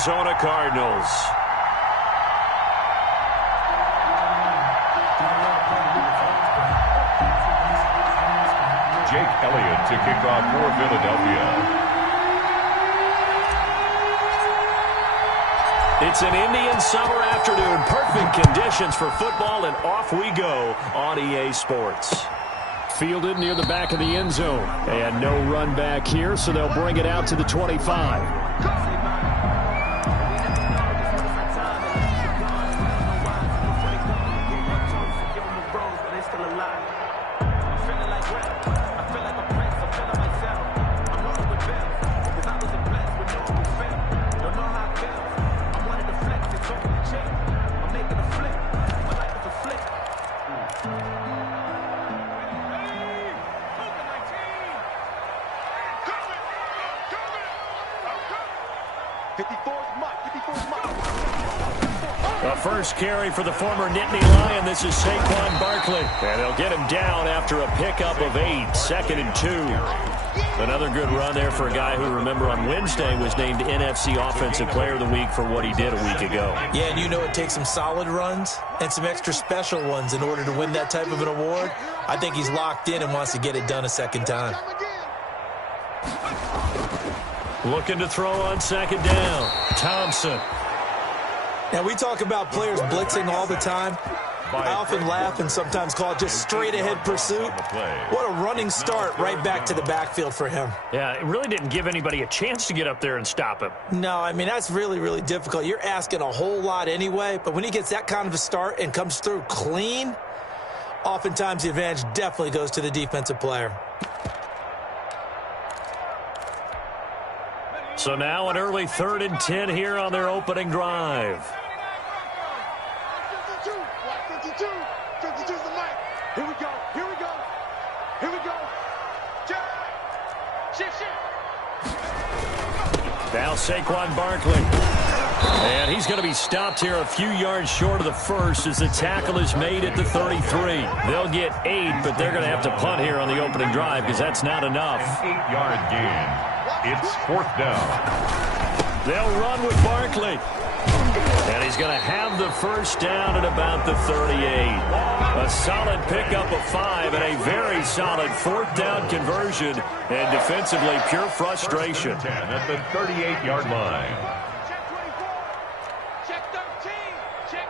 Arizona Cardinals. Jake Elliott to kick off for Philadelphia. It's an Indian summer afternoon. Perfect conditions for football, and off we go on EA Sports. Fielded near the back of the end zone. And no run back here, so they'll bring it out to the 25. The first carry for the former Nittany Lion. This is Saquon Barkley. And they'll get him down after a pickup of 8. 2nd and 2. Another good run there for a guy who, remember, on Wednesday was named NFC Offensive Player of the Week for what he did a week ago. Yeah, and you know it takes some solid runs and some extra special ones in order to win that type of an award. I think he's locked in and wants to get it done a second time. Looking to throw on 2nd down. Thompson. Now, we talk about players blitzing all the time. I often laugh and sometimes call it just straight-ahead pursuit. What a running start right back to the backfield for him. Yeah, it really didn't give anybody a chance to get up there and stop him. No, I mean, that's really, really difficult. You're asking a whole lot anyway, but when he gets that kind of a start and comes through clean, oftentimes the advantage definitely goes to the defensive player. So now an early 3rd and 10 here on their opening drive. 52's the mic. Here we go. Here we go. Here we go. Shift. Now Saquon Barkley. And he's going to be stopped here a few yards short of the first as the tackle is made at the 33. They'll get 8, but they're going to have to punt here on the opening drive because that's not enough. An 8-yard gain. It's 4th down. They'll run with Barkley. And he's going to have the first down at about the 38. A solid pickup of 5 and a very solid 4th down conversion. And defensively, pure frustration. 10 at the 38-yard line. Check 13. Check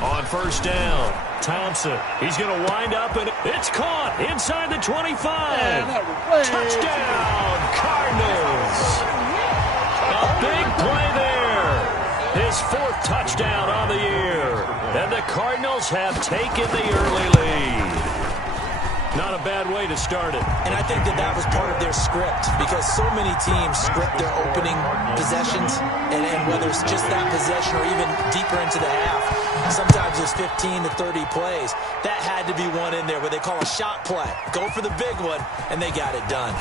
17. On 1st down, Thompson. He's going to wind up, and it's caught inside the 25. Touchdown, Cardinals. A big play there. His 4th touchdown on the year. And the Cardinals have taken the early lead. Not a bad way to start it. And I think that was part of their script because so many teams script their opening possessions, and whether it's just that possession or even deeper into the half, sometimes it's 15 to 30 plays. That had to be one in there where they call a shot play. Go for the big one, and they got it done.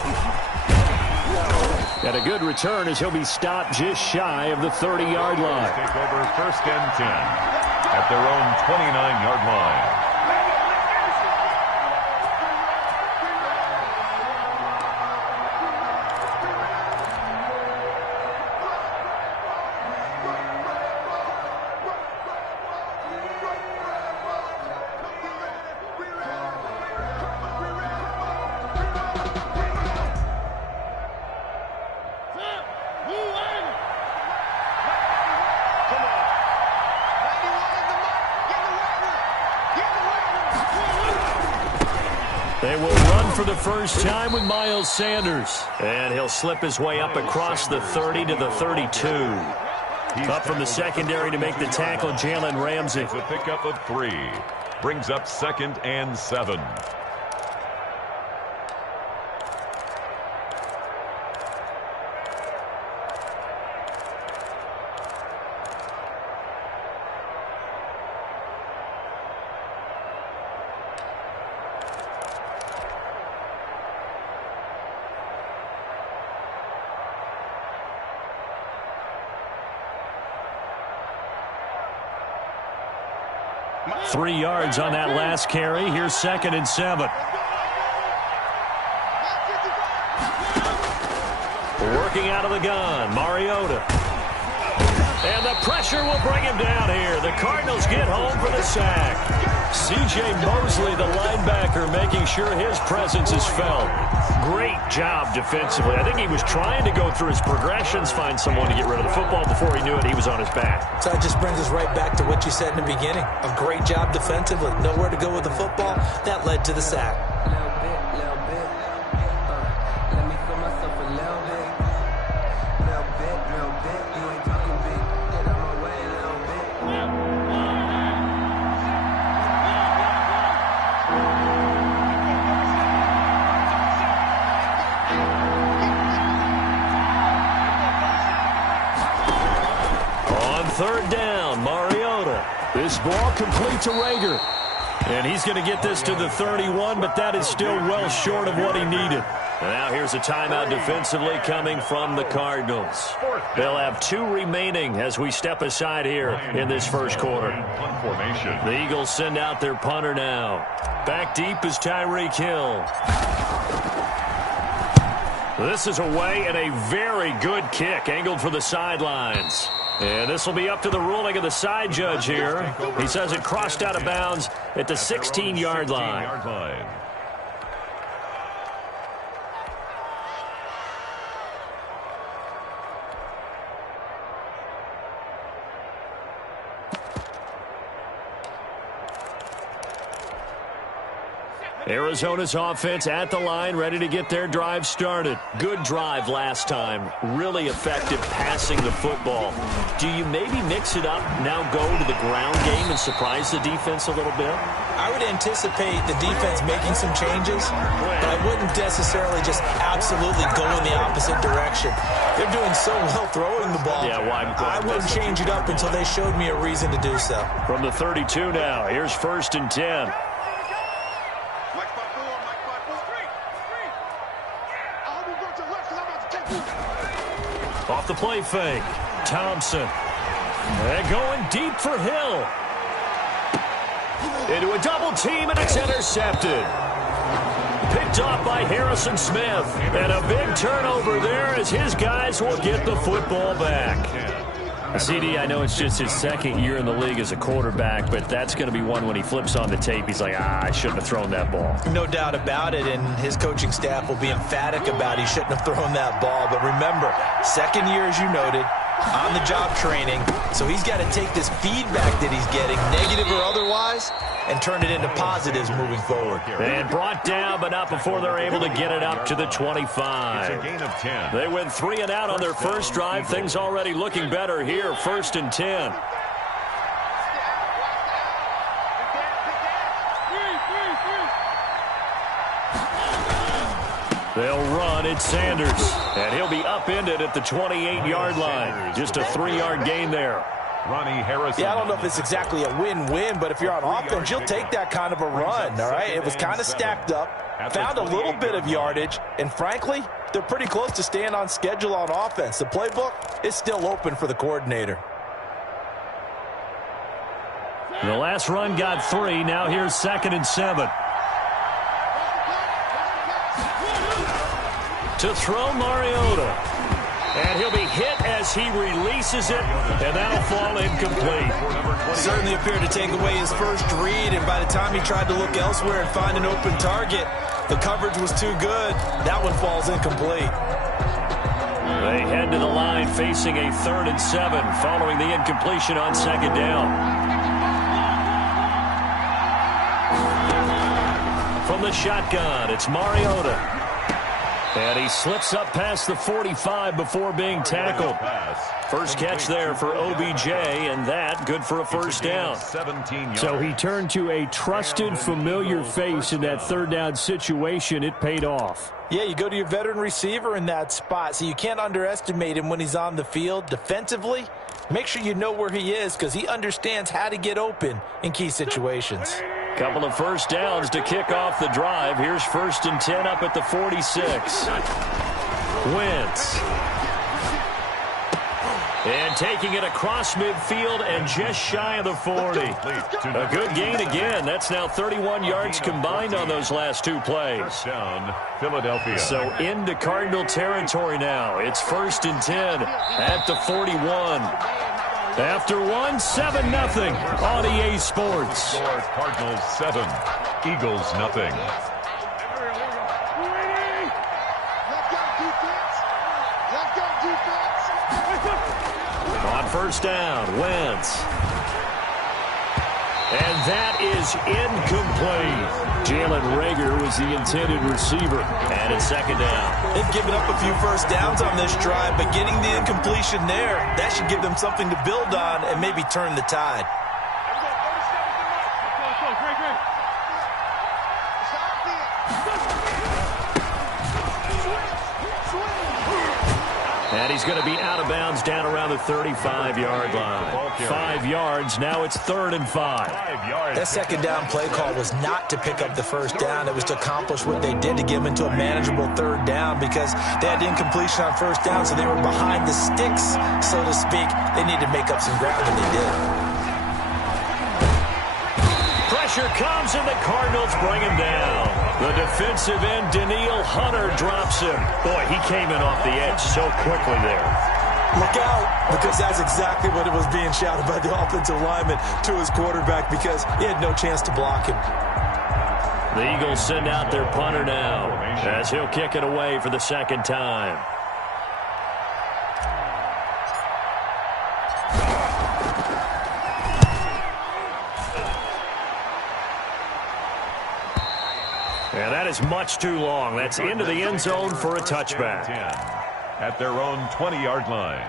And a good return as he'll be stopped just shy of the 30-yard line. Take over 1st and 10 at their own 29-yard line. They will run for the first time with Miles Sanders. And he'll slip his way up across the 30 to the 32. Up from the secondary to make the tackle, Jalen Ramsey. It's a pickup of 3. Brings up 2nd and 7. Three yards on that last carry. Here's 2nd and 7. Working out of the gun, Mariota. And the pressure will bring him down here. The Cardinals get home for the sack. C.J. Mosley, the linebacker, making sure his presence is felt. Great job defensively. I think he was trying to go through his progressions, find someone to get rid of the football. Before he knew it, he was on his back. So that just brings us right back to what you said in the beginning. A great job defensively. Nowhere to go with the football. That led to the sack. Third down, Mariota. This ball complete to Rager. And he's going to get this to the 31, but that is still well short of what he needed. And now here's a timeout defensively coming from the Cardinals. They'll have 2 remaining as we step aside here in this first quarter. The Eagles send out their punter now. Back deep is Tyreek Hill. This is away and a very good kick angled for the sidelines. And this will be up to the ruling of the side judge here. He says it crossed out of bounds at the 16-yard line. Arizona's offense at the line, ready to get their drive started. Good drive last time. Really effective passing the football. Do you maybe mix it up, now go to the ground game and surprise the defense a little bit? I would anticipate the defense making some changes, but I wouldn't necessarily just absolutely go in the opposite direction. They're doing so well throwing the ball. Yeah, I wouldn't change it up until they showed me a reason to do so. From the 32 now, here's 1st and 10. Off the play fake, Thompson. And going deep for Hill. Into a double team, and it's intercepted. Picked off by Harrison Smith. And a big turnover there as his guys will get the football back. CD, I know it's just his 2nd year in the league as a quarterback, but that's going to be one when he flips on the tape, he's like, I shouldn't have thrown that ball. No doubt about it, and his coaching staff will be emphatic about he shouldn't have thrown that ball. But remember, 2nd year, as you noted, on-the-job training, so he's got to take this feedback that he's getting, negative or otherwise, and turn it into positives moving forward. And brought down, but not before they're able to get it up to the 25. It's a gain of 10. They went 3 and out on their first drive. Things already looking better here. 1st and 10. They'll run. It's Sanders. And he'll be upended at the 28-yard line. Just a 3-yard gain there. Ronnie Harrison. Yeah, I don't know if it's exactly a win-win, but if you're on offense, you'll take that kind of a run, all right? It was kind of stacked up, found a little bit of yardage, and frankly, they're pretty close to staying on schedule on offense. The playbook is still open for the coordinator. The last run got 3. Now here's 2nd and 7. To throw Mariota. And he'll be hit as he releases it, and that'll fall incomplete. Certainly appeared to take away his first read, and by the time he tried to look elsewhere and find an open target, the coverage was too good. That one falls incomplete. They head to the line facing a 3rd and 7 following the incompletion on 2nd down. From the shotgun, it's Mariota. And he slips up past the 45 before being tackled. First catch there for OBJ, and that good for a 1st down. So he turned to a trusted, familiar face in that 3rd down situation. It paid off. Yeah, you go to your veteran receiver in that spot, so you can't underestimate him when he's on the field. Defensively, make sure you know where he is because he understands how to get open in key situations. Couple of 1st downs to kick off the drive. Here's 1st and 10 up at the 46. Wentz. And taking it across midfield and just shy of the 40. A good gain again. That's now 31 yards combined on those last two plays. First down, Philadelphia. So into Cardinal territory now. It's 1st and 10 at the 41. After 7-0 on EA Sports. Score Cardinals 7, Eagles nothing. On first down, Wentz. And that is incomplete. Jalen Reagor was the intended receiver. And it's 2nd down. They've given up a few first downs on this drive, but getting the incompletion there, that should give them something to build on and maybe turn the tide. And he's going to be out of bounds down around the 35-yard line. 5 yards. Now it's 3rd and 5. That 2nd down play call was not to pick up the first down. It was to accomplish what they did, to get them into a manageable 3rd down, because they had incompletion on first down, so they were behind the sticks, so to speak. They needed to make up some ground, and they did. Pressure comes, and the Cardinals bring him down. The defensive end, Danielle Hunter, drops him. Boy, he came in off the edge so quickly there. Look out, because that's exactly what it was being shouted by the offensive lineman to his quarterback, because he had no chance to block him. The Eagles send out their punter now, as he'll kick it away for the 2nd time. And that is much too long. That's into the end zone for a touchback. At their own 20-yard line.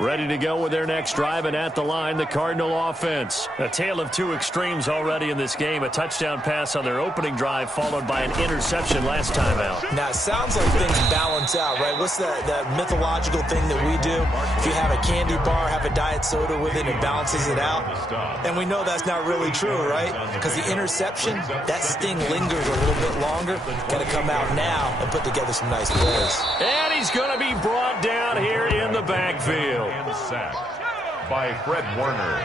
Ready to go with their next drive, and at the line, the Cardinal offense. A tale of two extremes already in this game. A touchdown pass on their opening drive, followed by an interception last time out. Now, it sounds like things balance out, right? What's that mythological thing that we do? If you have a candy bar, have a diet soda with it, it balances it out. And we know that's not really true, right? Because the interception, that sting lingers a little bit longer. Got to come out now and put together some nice plays. And he's going to be brought down here in the backfield. And sacked by Fred Warner.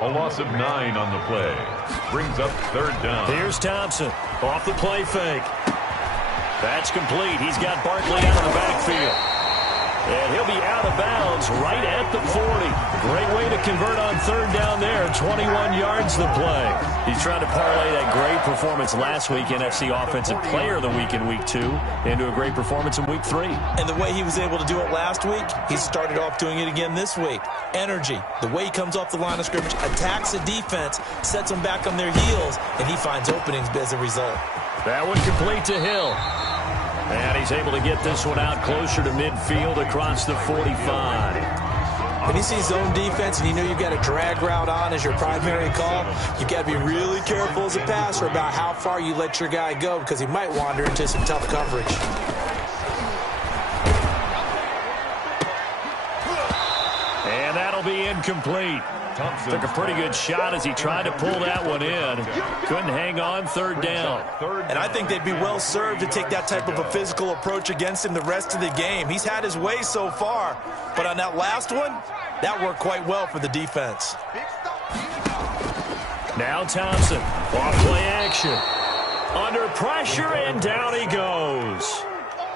A loss of 9 on the play. Brings up 3rd down. Here's Thompson off the play fake. That's complete. He's got Barkley out of the backfield. And he'll be out of bounds right at the 40. Great way to convert on 3rd down there. 21 yards the play. He's trying to parlay that great performance last week, NFC Offensive Player of the Week in Week 2, into a great performance in Week 3. And the way he was able to do it last week, he started off doing it again this week. Energy, the way he comes off the line of scrimmage, attacks the defense, sets them back on their heels, and he finds openings as a result. That one complete to Hill. And he's able to get this one out closer to midfield across the 45. When you see zone defense and you know you've got a drag route on as your primary call, you've got to be really careful as a passer about how far you let your guy go, because he might wander into some tough coverage. And that'll be incomplete. Thompson took a pretty good shot as he tried to pull that one in. Couldn't hang on. 3rd down. And I think they'd be well served to take that type of a physical approach against him the rest of the game. He's had his way so far, but on that last one, that worked quite well for the defense. Now Thompson, off play action. Under pressure, and down he goes.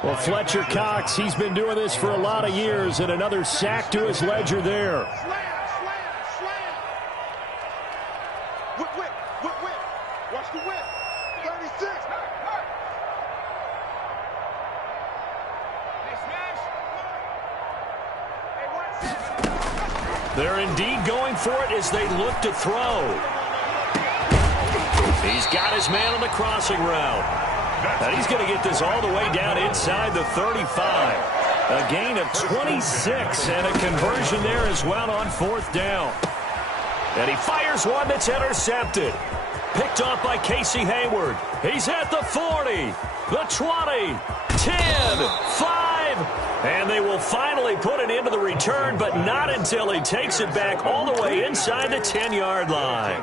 Well, Fletcher Cox, he's been doing this for a lot of years, and another sack to his ledger there. Watch the whip. 36. They're indeed going for it as they look to throw. He's got his man on the crossing route. And he's going to get this all the way down inside the 35. A gain of 26 and a conversion there as well on 4th down. And he fires one that's intercepted. Picked off by Casey Hayward. He's at the 40, the 20, 10, 5, And they will finally put an end to the return, but not until he takes it back all the way inside the 10-yard line.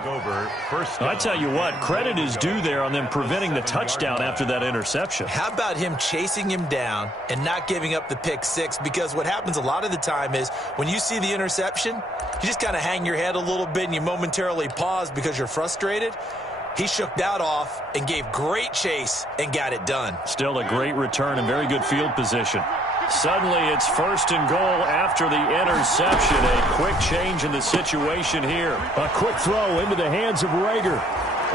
I tell you what, credit is due there on them preventing the touchdown after that interception. How about him chasing him down and not giving up the pick six? Because what happens a lot of the time is when you see the interception, you just kind of hang your head a little bit and you momentarily pause because you're frustrated. He shook that off and gave great chase and got it done. Still a great return and very good field position. Suddenly, it's 1st and goal after the interception. A quick change in the situation here. A quick throw into the hands of Rager.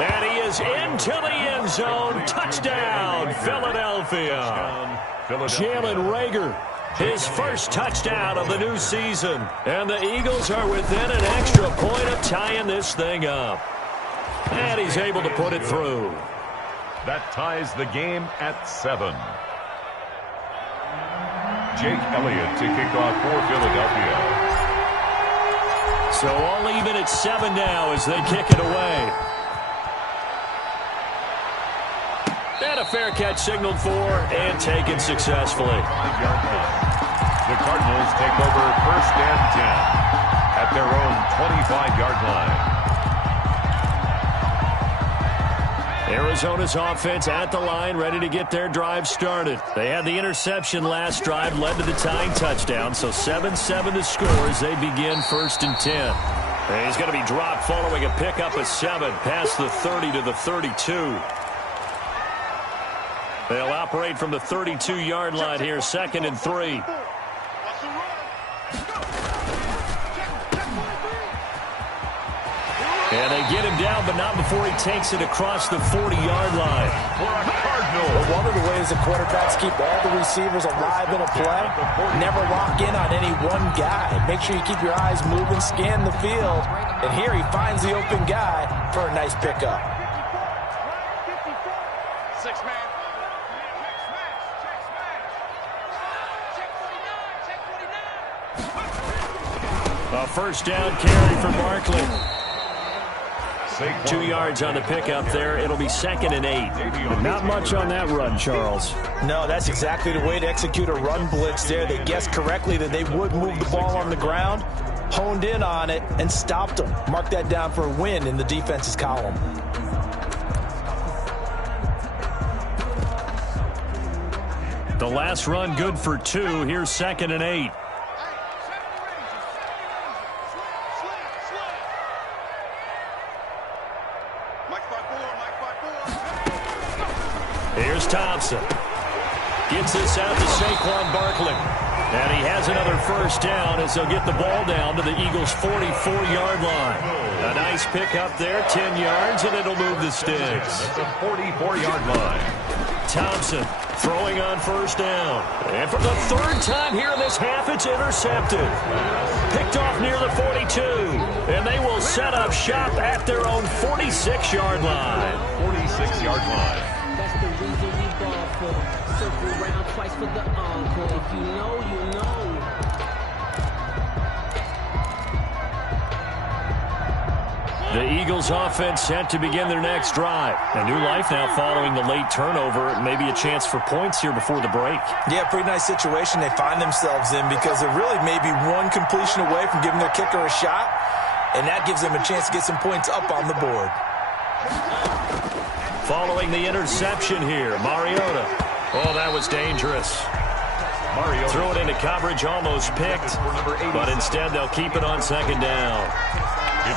And he is into the end zone. Touchdown, Philadelphia. Jalen Rager. His first touchdown of the new season. And the Eagles are within an extra point of tying this thing up. And he's able to put it through. That ties the game at 7. Jake Elliott to kick off for Philadelphia. So all even at 7 now as they kick it away. And a fair catch signaled for and taken successfully. The Cardinals take over 1st and 10 at their own 25-yard line. Arizona's offense at the line, ready to get their drive started. They had the interception last drive, led to the tying touchdown, so 7-7 the score as they begin 1st and 10. And he's going to be dropped following a pickup of 7 past the 30 to the 32. They'll operate from the 32-yard line here, 2nd and 3. And they get him down, but not before he takes it across the 40-yard line. Well, one of the ways the quarterbacks keep all the receivers alive in a play, never lock in on any one guy. Make sure you keep your eyes moving, scan the field. And here he finds the open guy for a nice pickup. A first down carry for Barkley. 2 yards on the pickup there. It'll be 2nd and 8. But not much on that run, Charles. No, that's exactly the way to execute a run blitz there. They guessed correctly that they would move the ball on the ground, honed in on it, and stopped them. Mark that down for a win in the defense's column. The last run good for 2. Here's 2nd and 8. Here's Thompson. Gets this out to Saquon Barkley. And he has another first down as they'll get the ball down to the Eagles' 44-yard line. A nice pickup there, 10 yards, and it'll move the sticks. That's a 44-yard line. Thompson throwing on first down. And for the 3rd time here in this half, it's intercepted. Picked off near the 42. And they will set up shop at their own 46-yard line. 46-yard line. That's the reason we ball for. Circle around twice for the encore. If you know, you know. The Eagles offense set to begin their next drive. A new life now following the late turnover. Maybe a chance for points here before the break. Yeah, pretty nice situation they find themselves in because they're really maybe one completion away from giving their kicker a shot, and that gives them a chance to get some points up on the board. Following the interception here, Mariota. Oh, that was dangerous. Mariota threw it into coverage, almost picked, but instead they'll keep it on 2nd down.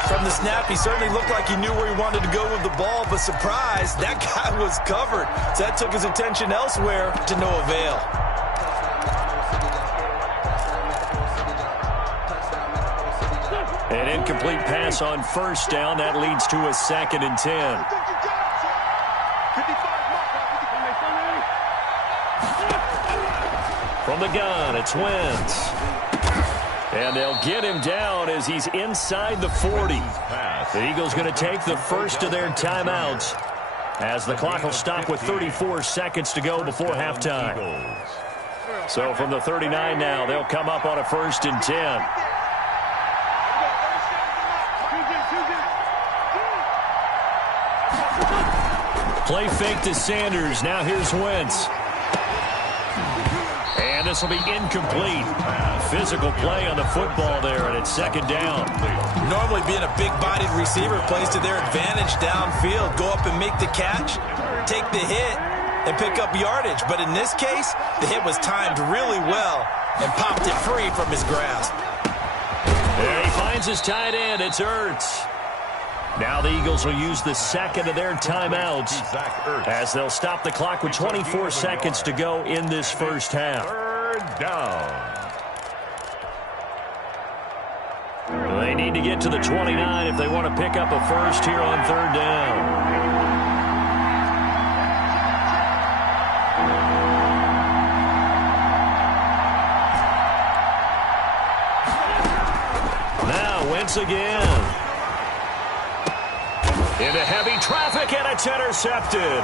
From the snap, he certainly looked like he knew where he wanted to go with the ball, but surprise, that guy was covered. So that took his attention elsewhere to no avail. An incomplete pass on first down. That leads to a 2nd and 10. From the gun, it's Wentz. And they'll get him down as he's inside the 40. The Eagles going to take the first of their timeouts as the clock will stop with 34 seconds to go before halftime. So from the 39 now, they'll come up on a 1st and 10. Play fake to Sanders. Now here's Wentz. And And this will be incomplete. Physical play on the football there, and it's second down. Normally being a big-bodied receiver plays to their advantage downfield. Go up and make the catch, take the hit, and pick up yardage. But in this case, the hit was timed really well and popped it free from his grasp. There he finds his tight end. It's Ertz. Now the Eagles will use the second of their timeouts as they'll stop the clock with 24 seconds to go in this first half. Third down. They need to get to the 29 if they want to pick up a first here on third down. Now Wentz again. Into heavy traffic, and it's intercepted.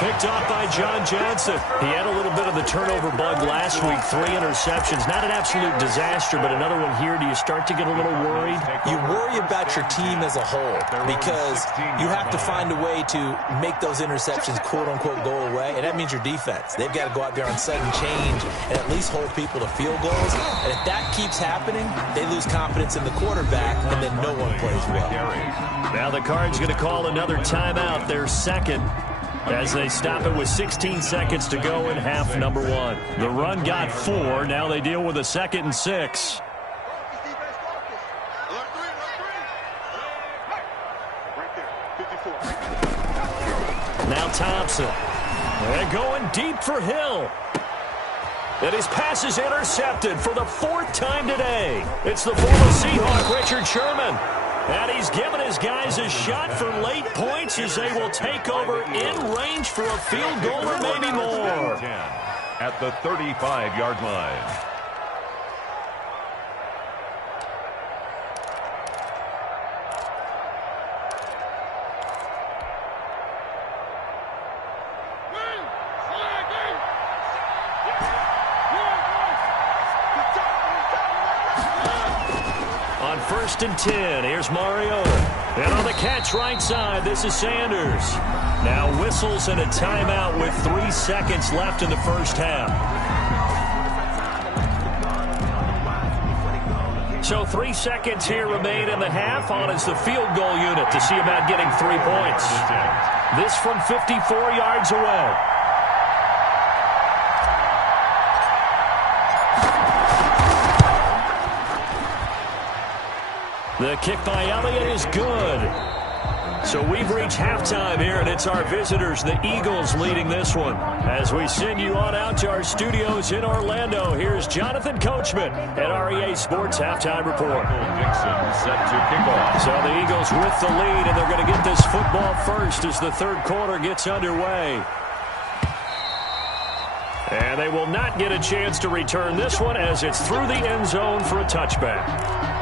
Picked off by John Johnson. He had a little bit of the turnover bug last week. 3 interceptions. Not an absolute disaster, but another one here. Do you start to get a little worried? You worry about your team as a whole because you have to find a way to make those interceptions, quote-unquote, go away, and that means your defense. They've got to go out there on sudden change and at least hold people to field goals. And if that keeps happening, they lose confidence in the quarterback, and then no one plays well. Now the Cards going to call another timeout, their second, as they stop it with 16 seconds to go in half number 1. The run got 4. Now they deal with a 2nd and 6. Now Thompson. They're going deep for Hill. And his pass is intercepted for the 4th time today. It's the former Seahawk, Richard Sherman. And he's given his guys a shot for late points as they will take over in range for a field goal or maybe more. At the 35-yard line. First and 10. Here's Mariota. And on the catch right side, this is Sanders. Now whistles and a timeout with 3 seconds left in the first half. So 3 seconds here remain in the half. On is the field goal unit to see about getting 3 points. This from 54 yards away. The kick by Elliott is good. So we've reached halftime here, and it's our visitors, the Eagles, leading this one. As we send you on out to our studios in Orlando, here's Jonathan Coachman at REA Sports Halftime Report. Dixon set to kick off. So the Eagles with the lead, and they're going to get this football first as the third quarter gets underway. And they will not get a chance to return this one as it's through the end zone for a touchback.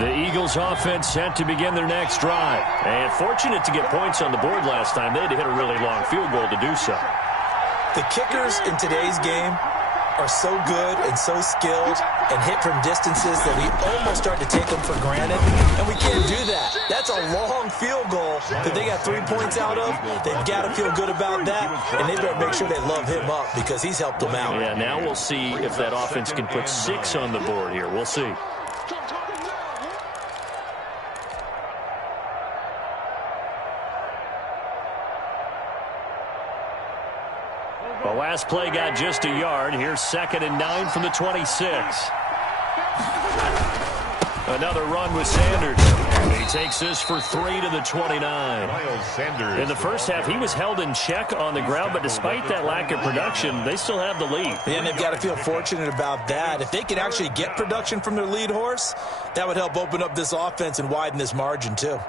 The Eagles offense set to begin their next drive. And fortunate to get points on the board last time. They had to hit a really long field goal to do so. The kickers in today's game are so good and so skilled and hit from distances that we almost start to take them for granted. And we can't do that. That's a long field goal that they got 3 points out of. They've got to feel good about that. And they better make sure they love him up because he's helped them out. Yeah, now we'll see if that offense can put 6 on the board here. We'll see. The last play got just a yard. Here's 2nd and 9 from the 26. Another run with Sanders. He takes this for 3 to the 29. Miles Sanders. In the first half, he was held in check on the ground, but despite that lack of production, they still have the lead. And they've got to feel fortunate about that. If they can actually get production from their lead horse, that would help open up this offense and widen this margin too.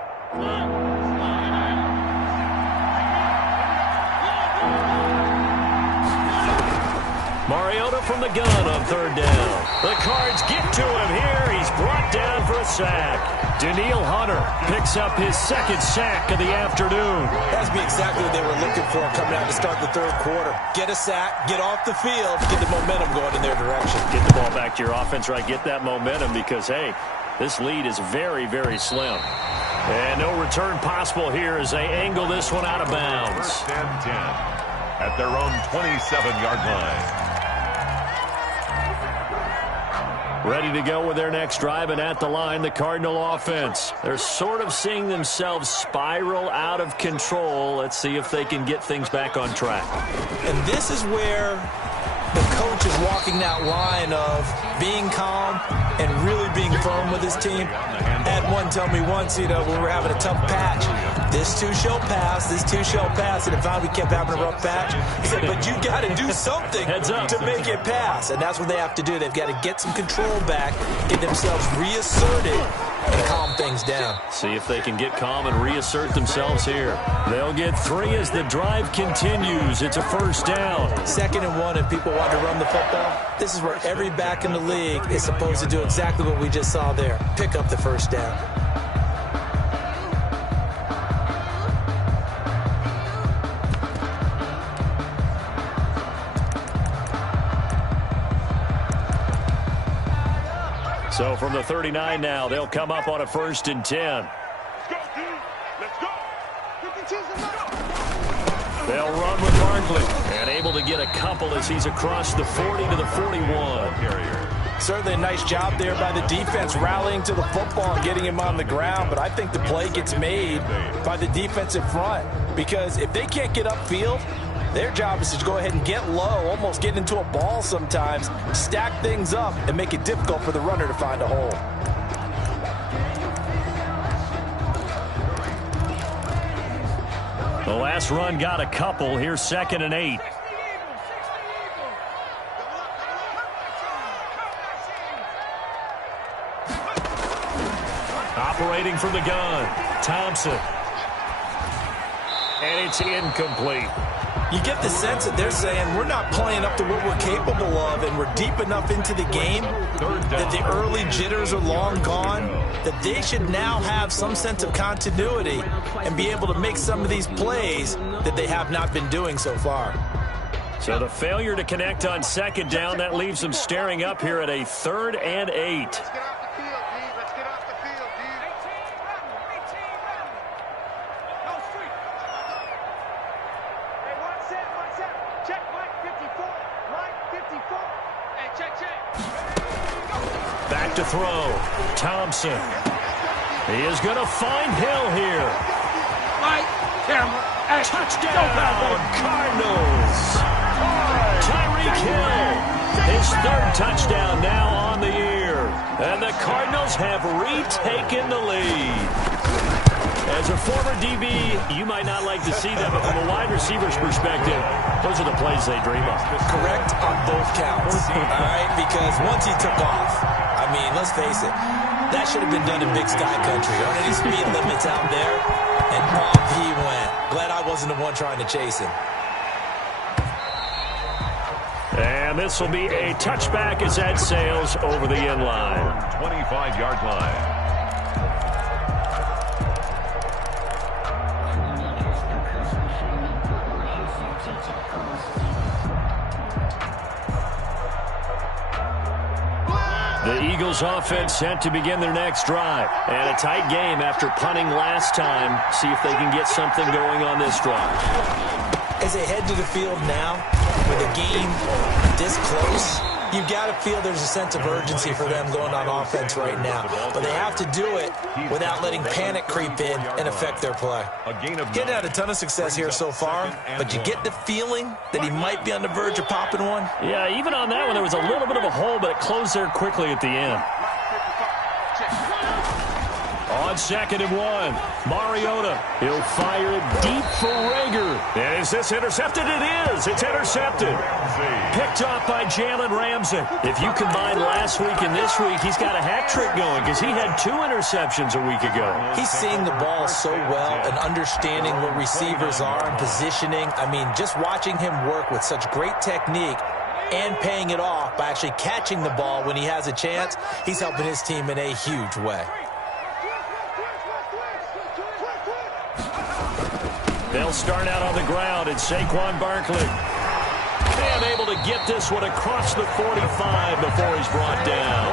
Mariota from the gun on 3rd down. The Cards get to him here. He's brought down for a sack. Daniil Hunter picks up his 2nd sack of the afternoon. That's exactly what they were looking for coming out to start the 3rd quarter. Get a sack, get off the field, get the momentum going in their direction. Get the ball back to your offense, right? Get that momentum because, hey, this lead is very, very slim. And no return possible here as they angle this one out of bounds. First and 10 at their own 27-yard line. Ready to go with their next drive, and at the line, the Cardinal offense. They're sort of seeing themselves spiral out of control. Let's see if they can get things back on track. And this is where the coach is walking that line of being calm and really being firm with his team. Had one tell me once, when we were having a tough patch, this too shall pass, this too shall pass. And if we kept having a rough patch, he said, but you got to do something to make it pass. And that's what they have to do. They've got to get some control back, get themselves reasserted, and calm things down. See if they can get calm and reassert themselves here. They'll get 3 as the drive continues. It's a first down. 2nd and 1, and people want to run the football. This is where every back in the league is supposed to do exactly what we just saw there. Pick up the first down. So from the 39 now, they'll come up on a 1st and 10. Let's go. They'll run with Barkley. And able to get a couple as he's across the 40 to the 41. Certainly a nice job there by the defense rallying to the football and getting him on the ground. But I think the play gets made by the defensive front. Because if they can't get upfield, their job is to go ahead and get low, almost get into a ball sometimes, stack things up, and make it difficult for the runner to find a hole. The last run got a couple. Here's 2nd and 8. Operating from the gun, Thompson. And it's incomplete. You get the sense that they're saying we're not playing up to what we're capable of, and we're deep enough into the game that the early jitters are long gone, that they should now have some sense of continuity and be able to make some of these plays that they have not been doing so far. So the failure to connect on 2nd down, that leaves them staring up here at a 3rd and 8. Let's get off the field, D. Let's get off the field, D. No street. Hey, one set. Check, Mike 54. Mike 54. Hey, check. Back to throw. Thompson. He is going to find Hill here. Mike, camera, action. Touchdown, Cardinals. Tyreek Hill, his 3rd touchdown now on the year. And the Cardinals have retaken the lead. As a former DB, you might not like to see that, but from a wide receiver's perspective, those are the plays they dream of. Correct on both counts, all right? Because once he took off, I mean, let's face it, that should have been done in Big Sky Country. Aren't any speed limits out there? And off he went. Glad I wasn't the one trying to chase him. And this will be a touchback as that sails over the end line. 25-yard line. The Eagles offense set to begin their next drive. And a tight game after punting last time. See if they can get something going on this drive. As they head to the field now, with a game this close, you've got to feel there's a sense of urgency for them going on offense right now. But they have to do it without letting panic creep in and affect their play. Getting had a ton of success here so far, but you get the feeling that he might be on the verge of popping one. Yeah, even on that one, there was a little bit of a hole, but it closed there quickly at the end. On 2nd and 1, Mariota. He'll fire it deep for Rager. And is this intercepted? It is. It's intercepted. Picked off by Jalen Ramsey. If you combine last week and this week, he's got a hat trick going because he had 2 interceptions a week ago. He's seeing the ball so well and understanding where receivers are and positioning. I mean, just watching him work with such great technique and paying it off by actually catching the ball when he has a chance, he's helping his team in a huge way. They'll start out on the ground. It's Saquon Barkley. And able to get this one across the 45 before he's brought down.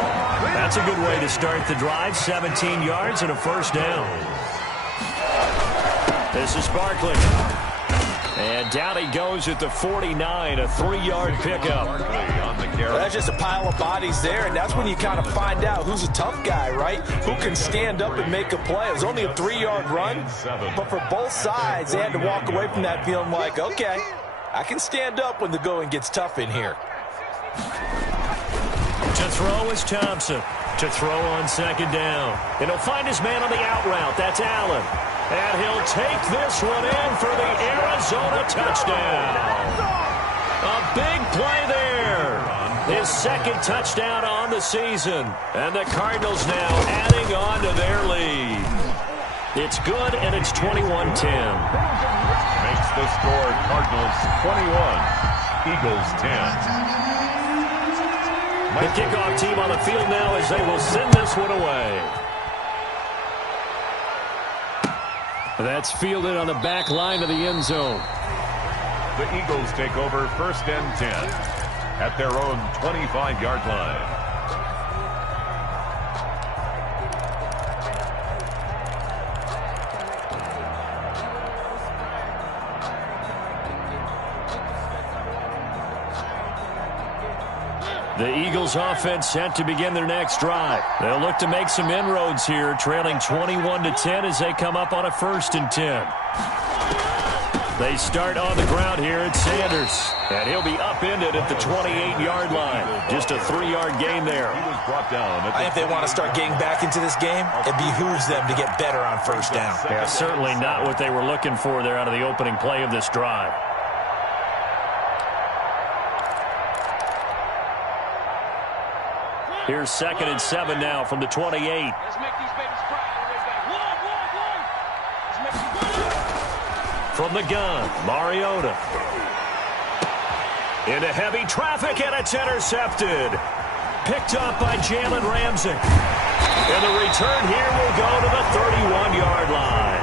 That's a good way to start the drive. 17 yards and a first down. This is Barkley. And down he goes at the 49, a 3-yard pickup. That's just a pile of bodies there, and that's when you kind of find out who's a tough guy, right? Who can stand up and make a play. It was only a 3-yard run, but for both sides, they had to walk away from that feeling like, okay, I can stand up when the going gets tough in here. To throw is Thompson. To throw on second down. And he'll find his man on the out route. That's Allen. And he'll take this one in for the Arizona touchdown. A big play there. His second touchdown on the season. And the Cardinals now adding on to their lead. It's good, and it's 21-10. Makes the score Cardinals 21, Eagles 10. The kickoff team on the field now as they will send this one away. That's fielded on the back line of the end zone. The Eagles take over 1st and 10 at their own 25-yard line. The Eagles offense set to begin their next drive. They'll look to make some inroads here, trailing 21-10 as they come up on a 1st and 10. They start on the ground here at Sanders. And he'll be upended at the 28-yard line. Just a 3-yard gain there. He was brought down. I think if they want to start getting back into this game, it behooves them to get better on 1st down. Yeah, certainly not what they were looking for there out of the opening play of this drive. Here's 2nd and 7 now from the 28. Let's make these babies cry all the way back. Let's make them From the gun, Mariota. Into heavy traffic, and it's intercepted. Picked up by Jalen Ramsey. And the return here will go to the 31-yard line.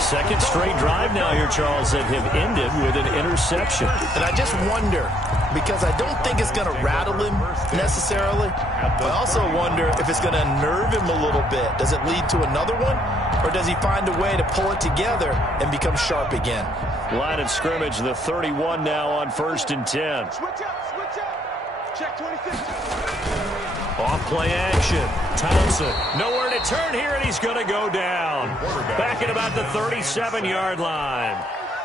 Second straight drive now here, Charles, that have ended with an interception. And I just wonder, because I don't think it's going to rattle him necessarily, but I also wonder if it's going to unnerve him a little bit. Does it lead to another one, or does he find a way to pull it together and become sharp again? Line of scrimmage, the 31 now on 1st and 10. Switch up. Check 26. Off play action. Thompson. Nowhere to turn here, and he's going to go down. Back at about the 37-yard line.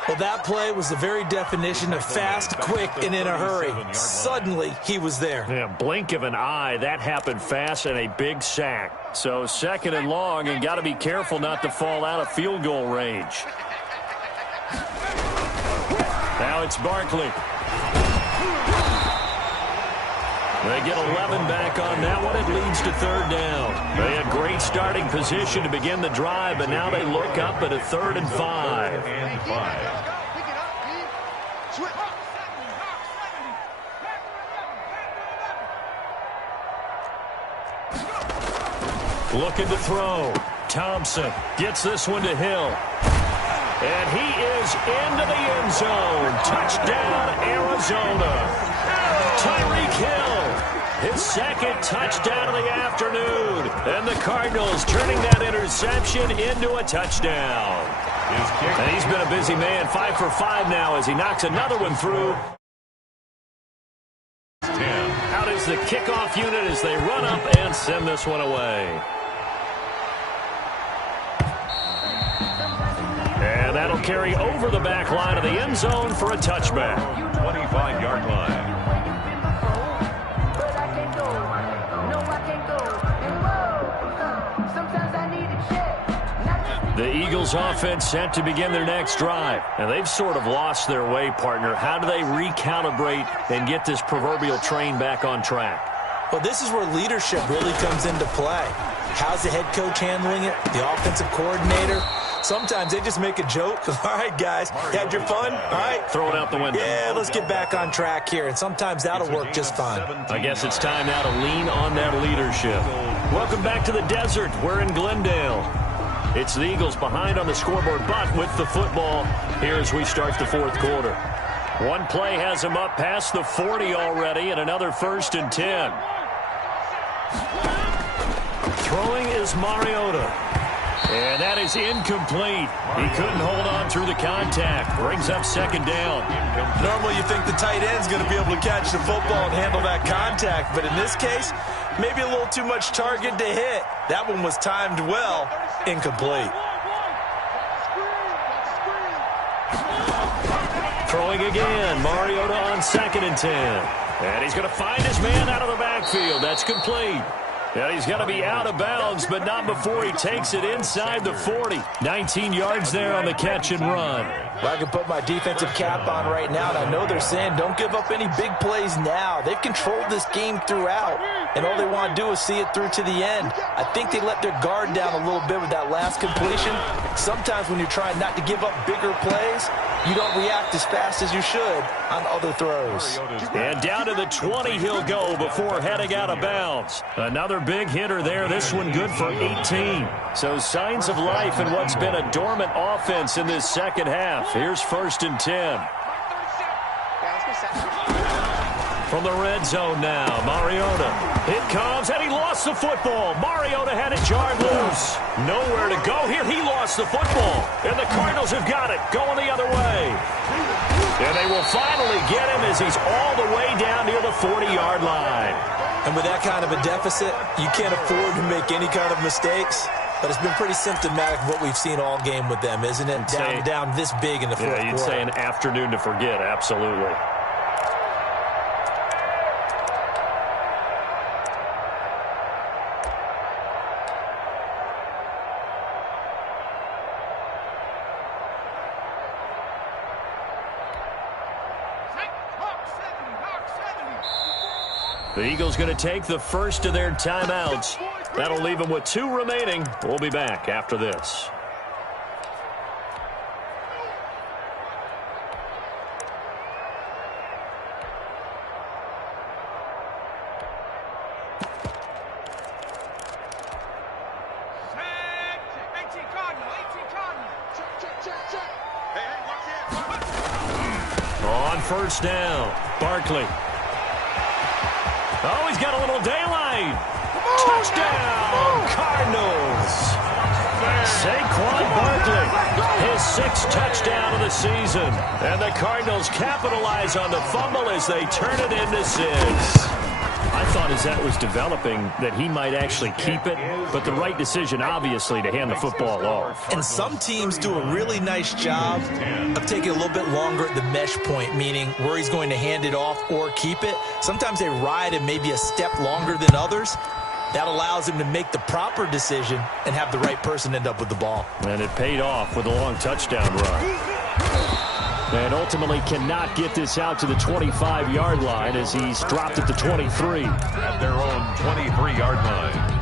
Well, that play was the very definition of fast, quick, and in a hurry. Suddenly, he was there. Yeah, blink of an eye. That happened fast and a big sack. So 2nd and long, and got to be careful not to fall out of field goal range. Now it's Barkley. They get 11 back on that one. It leads to 3rd down. They had great starting position to begin the drive, but now they look up at a 3rd and 5. Looking to throw. Thompson gets this one to Hill. And he is into the end zone. Touchdown, Arizona. Tyreek Hill, his 2nd touchdown of the afternoon. And the Cardinals turning that interception into a touchdown. And he's been a busy man, 5 for 5 now as he knocks another one through. Out is the kickoff unit as they run up and send this one away. And that'll carry over the back line of the end zone for a touchback. 25-yard line. The Eagles offense set to begin their next drive. And they've sort of lost their way, partner. How do they recalibrate and get this proverbial train back on track? Well, this is where leadership really comes into play. How's the head coach handling it? The offensive coordinator? Sometimes they just make a joke. All right, guys, you had your fun? All right. Throw it out the window. Yeah, let's get back on track here. And sometimes that'll work just fine. I guess it's time now to lean on that leadership. Welcome back to the desert. We're in Glendale. It's the Eagles behind on the scoreboard, but with the football here as we start the 4th quarter. One play has him up past the 40 already, and another 1st and 10. Throwing is Mariota. And that is incomplete. He couldn't hold on through the contact. Brings up second down. Normally you think the tight end's going to be able to catch the football and handle that contact, but in this case, maybe a little too much target to hit. That one was timed well. Incomplete. Throwing again. Mariota on 2nd and 10. And he's going to find his man out of the backfield. That's complete. Yeah, he's going to be out of bounds, but not before he takes it inside the 40. 19 yards there on the catch and run. Well, I can put my defensive cap on right now, and I know they're saying don't give up any big plays now. They've controlled this game throughout, and all they want to do is see it through to the end. I think they let their guard down a little bit with that last completion. Sometimes when you're trying not to give up bigger plays, you don't react as fast as you should on other throws. And down to the 20 he'll go before heading out of bounds. Another big hitter there. This one good for 18. So signs of life in what's been a dormant offense in this second half. Here's 1st and 10. From the red zone now, Mariota. It comes, and he lost the football. Mariota had it jarred loose. Nowhere to go here. He lost the football. And the Cardinals have got it, going the other way. And they will finally get him as he's all the way down near the 40-yard line. And with that kind of a deficit, you can't afford to make any kind of mistakes. But it's been pretty symptomatic of what we've seen all game with them, isn't it? Down this big in the fourth quarter. Yeah, you'd say an afternoon to forget, absolutely. The Eagles going to take the first of their timeouts. That'll leave them with 2 remaining. We'll be back after this. On 1st down, Barkley. Oh, he's got a little daylight. Touchdown, Cardinals. Saquon Barkley, his 6th touchdown of the season. And the Cardinals capitalize on the fumble as they turn it into 6. I thought as that was developing that he might actually keep it, but the right decision, obviously, to hand the football off. And some teams do a really nice job of taking a little bit longer at the mesh point, meaning where he's going to hand it off or keep it. Sometimes they ride him maybe a step longer than others. That allows him to make the proper decision and have the right person end up with the ball. And it paid off with a long touchdown run. And ultimately cannot get this out to the 25-yard line as he's dropped at the 23. At their own 23-yard line.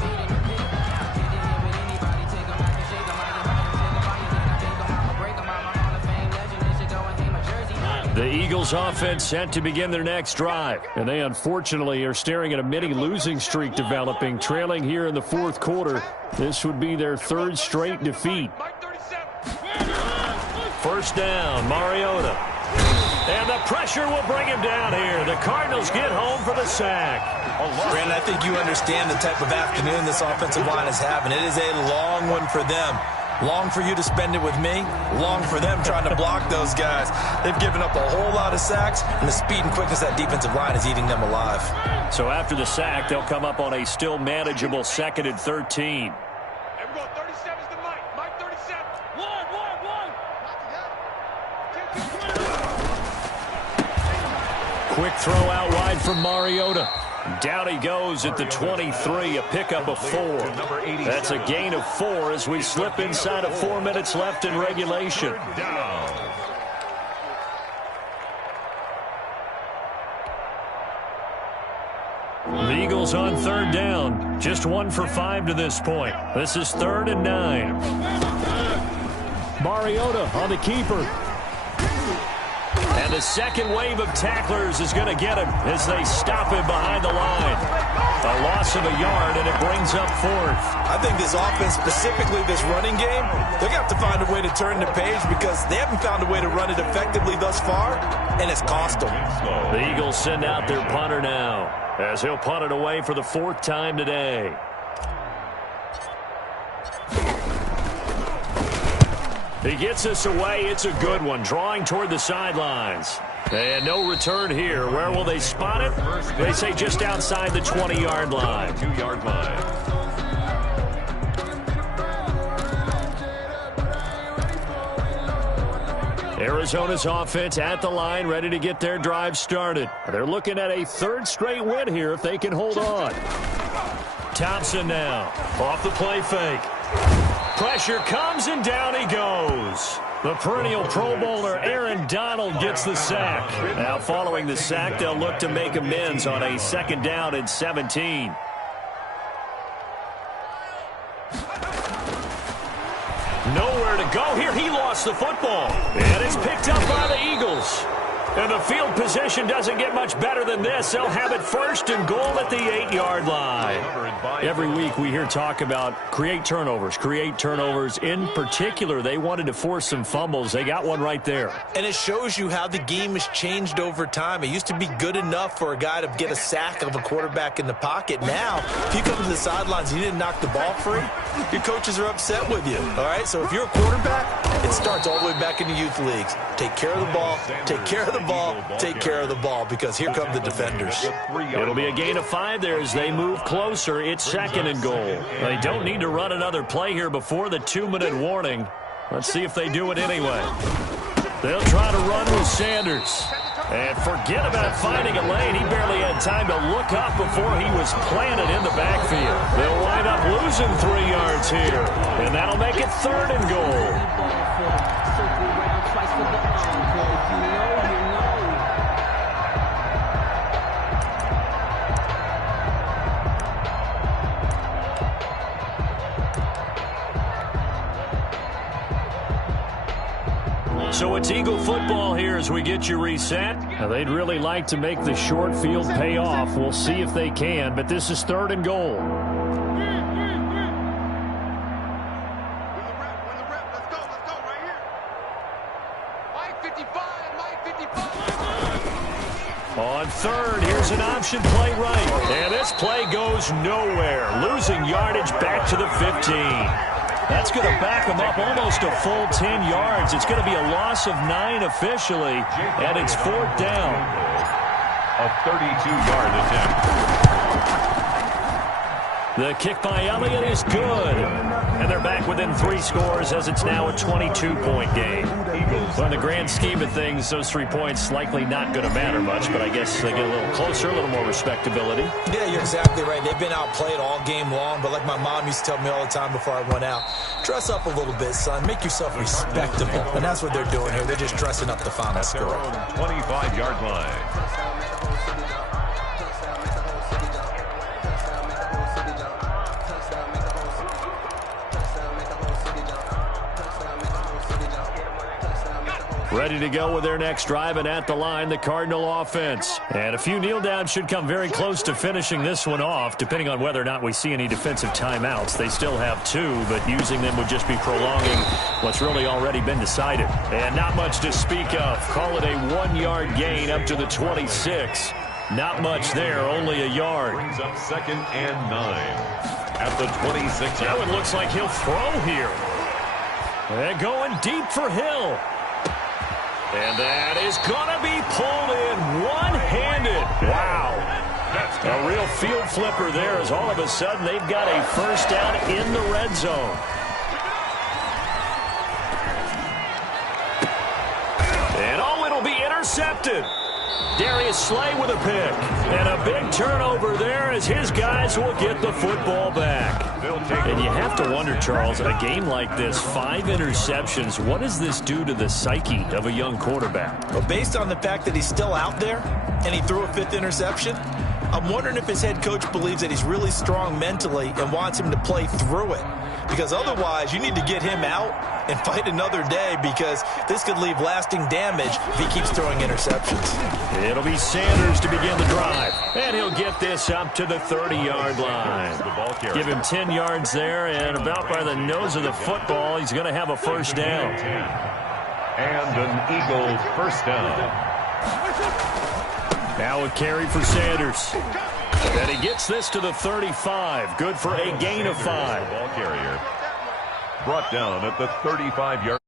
The Eagles offense set to begin their next drive. And they unfortunately are staring at a mini losing streak developing, trailing here in the 4th quarter. This would be their 3rd straight defeat. 1st down, Mariota. And the pressure will bring him down here. The Cardinals get home for the sack. Brandon, I think you understand the type of afternoon this offensive line is having. It is a long one for them. Long for you to spend it with me. Long for them trying to block those guys. They've given up a whole lot of sacks, and the speed and quickness of that defensive line is eating them alive. So after the sack, they'll come up on a still manageable 2nd and 13. Quick throw out wide from Mariota. Down he goes at the 23, a pickup of 4. That's a gain of 4 as we slip inside of 4 minutes left in regulation. The Eagles on 3rd down. Just 1 for 5 to this point. This is 3rd and 9. Mariota on the keeper. And the second wave of tacklers is going to get him as they stop him behind the line. A loss of a yard, and it brings up 4th. I think this offense, specifically this running game, they're going to have to find a way to turn the page because they haven't found a way to run it effectively thus far, and it's cost them. The Eagles send out their punter now as he'll punt it away for the 4th time today. He gets us away. It's a good one. Drawing toward the sidelines. And no return here. Where will they spot it? They say just outside the 20-yard line. 2-yard line. Arizona's offense at the line, ready to get their drive started. They're looking at a third straight win here if they can hold on. Thompson now. Off the play fake. Pressure comes, and down he goes. The perennial Pro Bowler Aaron Donald gets the sack. Now following the sack, they'll look to make amends on a 2nd down and 17. Nowhere to go here. He lost the football. And it's picked up by the Eagles. And the field position doesn't get much better than this. They'll have it 1st and goal at the 8-yard line. Every week we hear talk about create turnovers. In particular, they wanted to force some fumbles. They got one right there. And it shows you how the game has changed over time. It used to be good enough for a guy to get a sack of a quarterback in the pocket. Now, if you come to the sidelines and you didn't knock the ball free, your coaches are upset with you. All right? So if you're a quarterback, it starts all the way back in the youth leagues. Take care of the ball. Take care of the ball. Take care of the ball, because here come the defenders. It'll be a gain of 5 there as they move closer. It's 2nd and goal. They don't need to run another play here before the 2-minute warning. Let's see if they do it anyway. They'll try to run with Sanders. And forget about finding a lane. He barely had time to look up before he was planted in the backfield. They'll wind up losing 3 yards here. And that'll make it 3rd and goal. So it's Eagle football here as we get you reset. Now they'd really like to make the short field pay off. We'll see if they can, but this is 3rd and goal. On 3rd, here's an option play right. And this play goes nowhere. Losing yardage back to the 15. That's going to back them up almost a full 10 yards. It's going to be a loss of 9 officially, and it's 4th down. A 32-yard attempt. The kick by Elliott is good. And they're back within 3 scores as it's now a 22-point game. Well, in the grand scheme of things, those 3 points likely not going to matter much, but I guess they get a little closer, a little more respectability. Yeah, you're exactly right. They've been outplayed all game long, but like my mom used to tell me all the time before I went out, dress up a little bit, son. Make yourself respectable. And that's what they're doing here. They're just dressing up the final score. 25-yard line. Ready to go with their next drive, and at the line, the Cardinal offense. And a few kneel downs should come very close to finishing this one off, depending on whether or not we see any defensive timeouts. They still have 2, but using them would just be prolonging what's really already been decided. And not much to speak of. Call it a 1-yard gain up to the 26. Not much there, only a yard. Brings up 2nd and 9 at the 26. Now it looks like he'll throw here. They're going deep for Hill. And that is going to be pulled in one-handed. Wow. A real field flipper there as all of a sudden they've got a 1st down in the red zone. And oh, it'll be intercepted. Darius Slay with a pick. And a big turnover there as his guys will get the football back. And you have to wonder, Charles, in a game like this, 5 interceptions, what does this do to the psyche of a young quarterback? Well, based on the fact that he's still out there and he threw a 5th interception, I'm wondering if his head coach believes that he's really strong mentally and wants him to play through it. Because otherwise, you need to get him out and fight another day, because this could leave lasting damage if he keeps throwing interceptions. It'll be Sanders to begin the drive. And he'll get this up to the 30-yard line. Give him 10 yards there, and about by the nose of the football, he's going to have a 1st down. And an Eagle 1st down. Now a carry for Sanders. And he gets this to the 35. Good for a gain of 5. Ball carrier brought down at the 35-yard.